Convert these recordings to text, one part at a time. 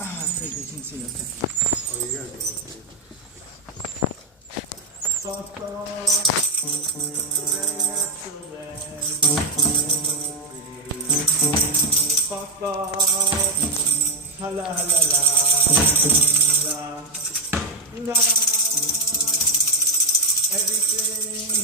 I think you can see okay. Oh, you gotta go up here. Fuck off. Fuck off. Hala hala la. La. La. Everything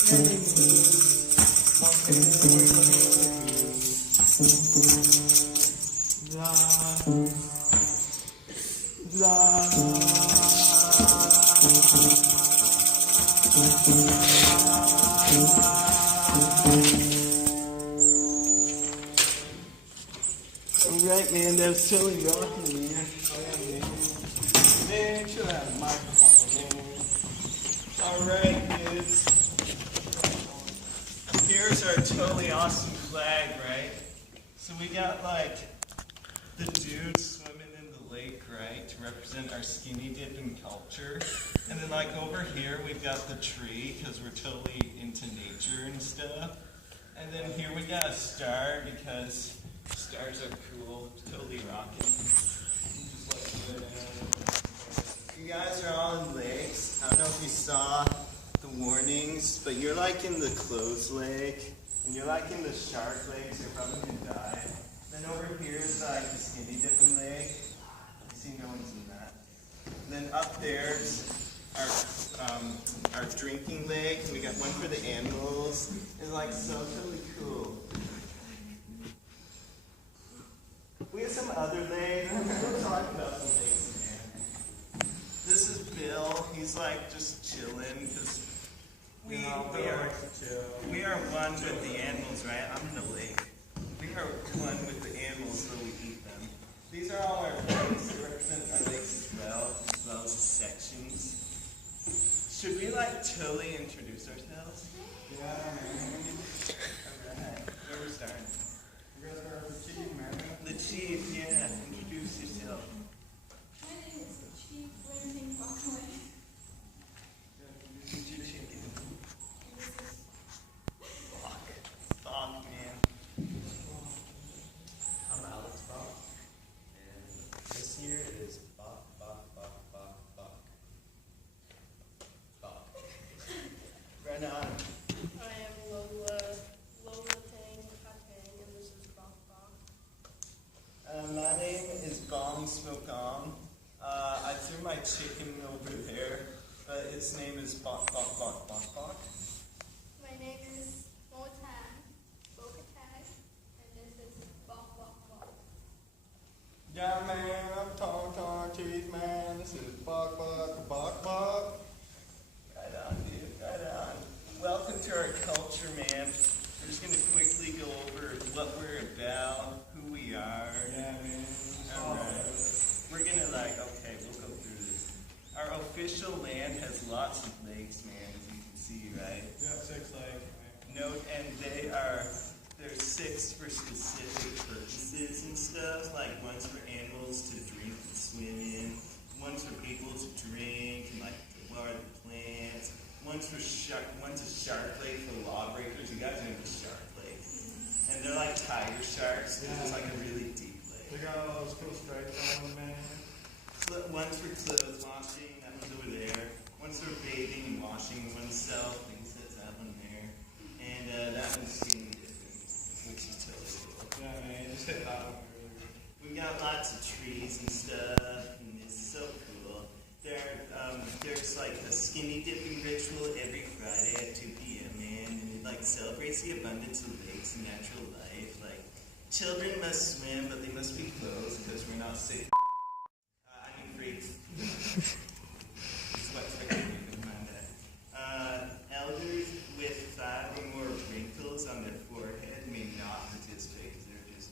Alright, man, that was totally rocking, man. Oh, yeah, man. Man, should have a microphone, man. Alright, dudes. Here's our totally awesome flag, right? So we got, like, the dudes swimming in the lake, right, to represent our skinny dipping culture. And then, like, over here, we've got the tree, because we're totally into nature and stuff. And then here we got a star, because stars are cool, totally rocking. Just like you guys are all in lakes. I don't know if you saw the warnings, but you're like in the closed lake, and you're like in the shark lake, so you're probably gonna die. Then over here is like the skinny dipping lake. I see no one's in that. And then up there's our drinking lake, and we got one for the animals. It's like so totally cool. We have some other lakes. We'll talk about the lakes, man. This is Bill. He's like just chilling because we are one with the animals, right? I'm in the lake. We are one with the animals, so we eat them. These are all our lakes. They represent our lakes as well as the sections. Should we like totally introduce ourselves? Yeah, man. Alright, where we're starting? You guys are the chief, man. The chief, yeah. Introduce yourself. My name is Chief Lindsay Buckley. Chicken. And this is Fuck, man. I'm Alex Bach, and this year is Bach. Right on. I am Lola Tang Katang, and this is Bok Bok. My name is Bong Smoke On. I threw my chicken over there, but its name is Bok Bok Bok Bok Bok. My name is Motan Bokatag, and this is Bok Bok Bok. Yeah, man. I'm Tong Chief, man. This is Bok. Right on, dude. Right on. Welcome to our culture, man. We're just gonna quickly go over what we're about, who we are. Yeah, man. Alright. We're gonna we'll go through this. Our official land has lots of lakes, man, as you can see, right? Yeah, 6 legs. Note, and there's 6 for specific purposes and stuff, like one's for animals to drink and swim in, one's for people to drink and like to water the plants, one's a shark lake for lawbreakers. You guys know the shark lake. And they're like tiger sharks, because it's like a really deep They lake. got all those cool stripes on them, man. One's for clothes washing, that one's over there. One's for bathing and washing oneself, I guess that's that one there. And that one's skinny dipping, which is totally cool. Yeah, man. Just hit that one earlier. We got lots of trees and stuff, and it's so cool. There's like a skinny dipping ritual every Friday at 2 p.m., man, and it like celebrates the abundance of lakes and natural life. Like, children must swim, but they must be clothed because we're not safe. Freaks. Sweat never mind that. Elders with 5 or more wrinkles on their forehead may not participate because they're just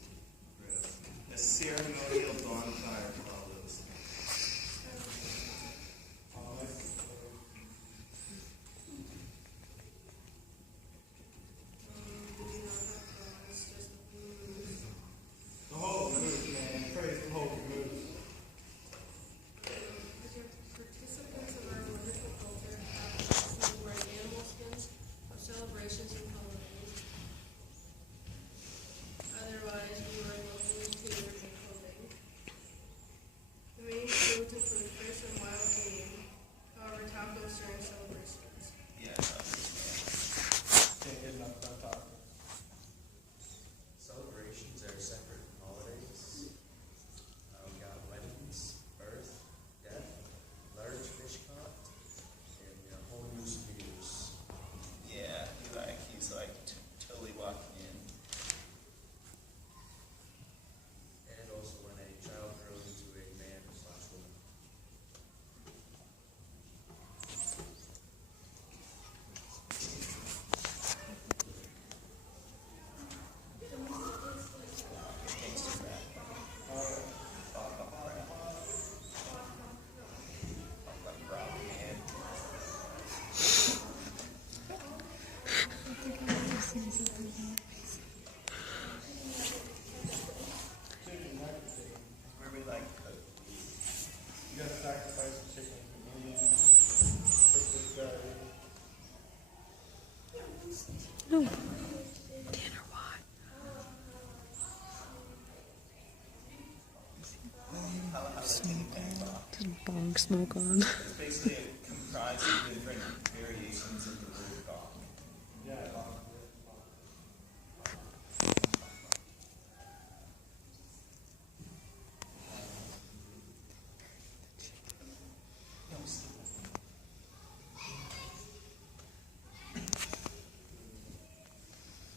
gross. A ceremonial bonfire follows. The whole moose, man. Praise the whole moose. Participants of our wonderful culture have some wearing animal skins of celebrations and holidays. Otherwise, we wear clothing, tailored and clothing. bong smoke on. It's basically comprised of different variations of the word Bach. Yeah, Bach.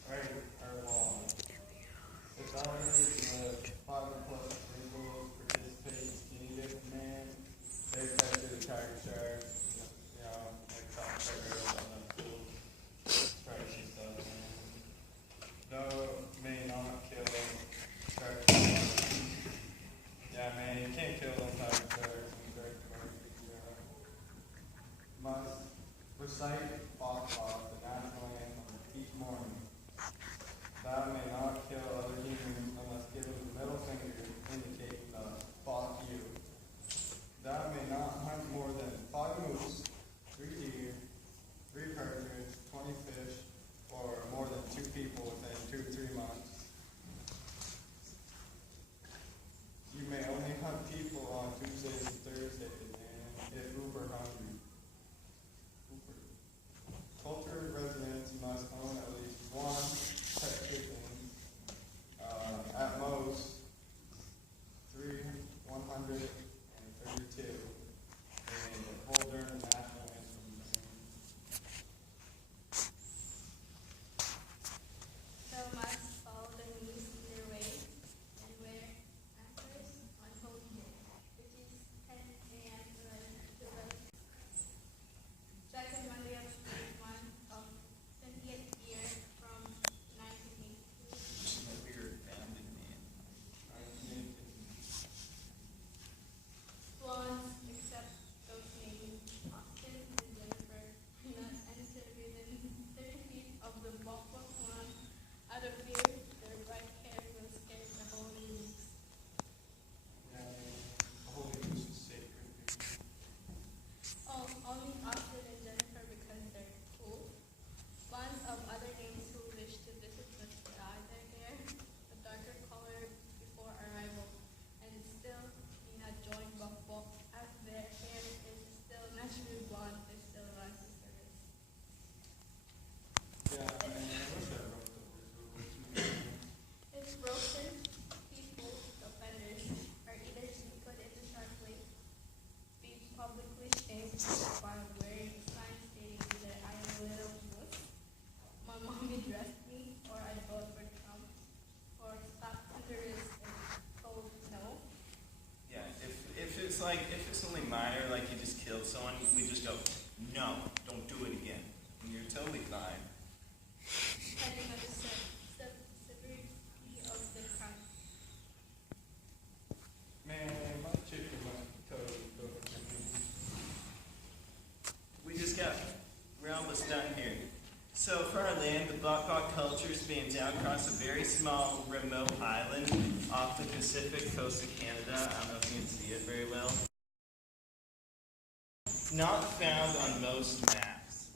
Right, or long. The founders of 500+ schools participate in skinny dipping, man. They catch the tiger sharks, you know, like top girls on the pool. Stripes and stuff, man. Though may not kill sharks. Yeah, man, you can't kill them tiger sharks and sharks. Must recite Bach Bach, the national anthem, each morning. Thou may not kill other humans unless given the middle finger indicating the fuck you. Thou may not hunt more than 5 moose, 3 deer, 3 partridge, 20 fish, or more than 2 people within 2 to 3 months. You may only hunt people on Tuesdays and Thursdays, and if uber hungry. Culture residents must own at least 1 pet chicken, at most 132, and hold during the national anthem. Thou must follow the news in their ways and wear anchors on holy day, which is 10 a.m. to 11. Second Monday of the month of 20th year from 1982. Which is a weird founding name. Swans, except those named Austin and Jennifer, do not enter within 30 feet of the Buffalo swan out of fear their bright hair will scare the holy goose. Holy Goose is sacred. Oh, only Austin and Jennifer because they're cool. Swans of other names who wish to visit must dye their hair a darker color before arrival, and still be not join Buffalo, as their hair is still naturally blonde, they still rise to service. Yeah, I mean, I wish I wrote the rules. If broken, people, the offenders, are either to be put into sharp way, be publicly shamed by wearing a sign stating either I am a little wuss, my mommy dressed me, or I vote for Trump, or stop under wrist and told no. Yeah, if it's like, if it's only minor, like you just killed someone, we just go, no, don't do it again. And you're totally fine. Depending on the severity of the crime. Man, my chicken went totally cooked. We're almost done here. So for our land, the Bok Bok culture spans out across a very small, remote island off the Pacific coast of Canada. I don't know if you can see it very well. Not found on most maps.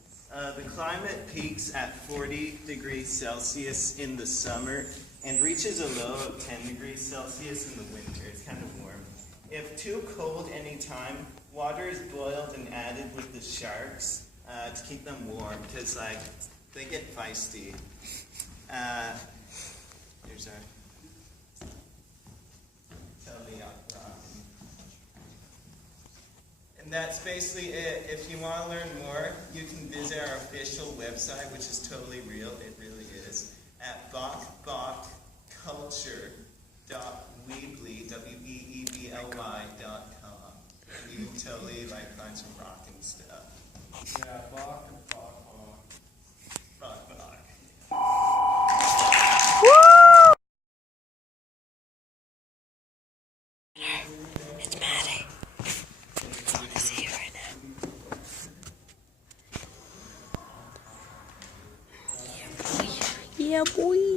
The climate peaks at 40 degrees Celsius in the summer and reaches a low of 10 degrees Celsius in the winter. It's kind of warm. If too cold any time, water is boiled and added with the sharks to keep them warm, because like they get feisty. Here's our totally rocking. And that's basically it. If you want to learn more, you can visit our official website, which is totally real. It really is, at bokbokculture.weebly.com. And you can totally like find some rocking stuff. Yeah, Bach and Bach Bach. Bok bok. It's Maddie. I want to see you right now. Yeah, boy. Yeah, boy.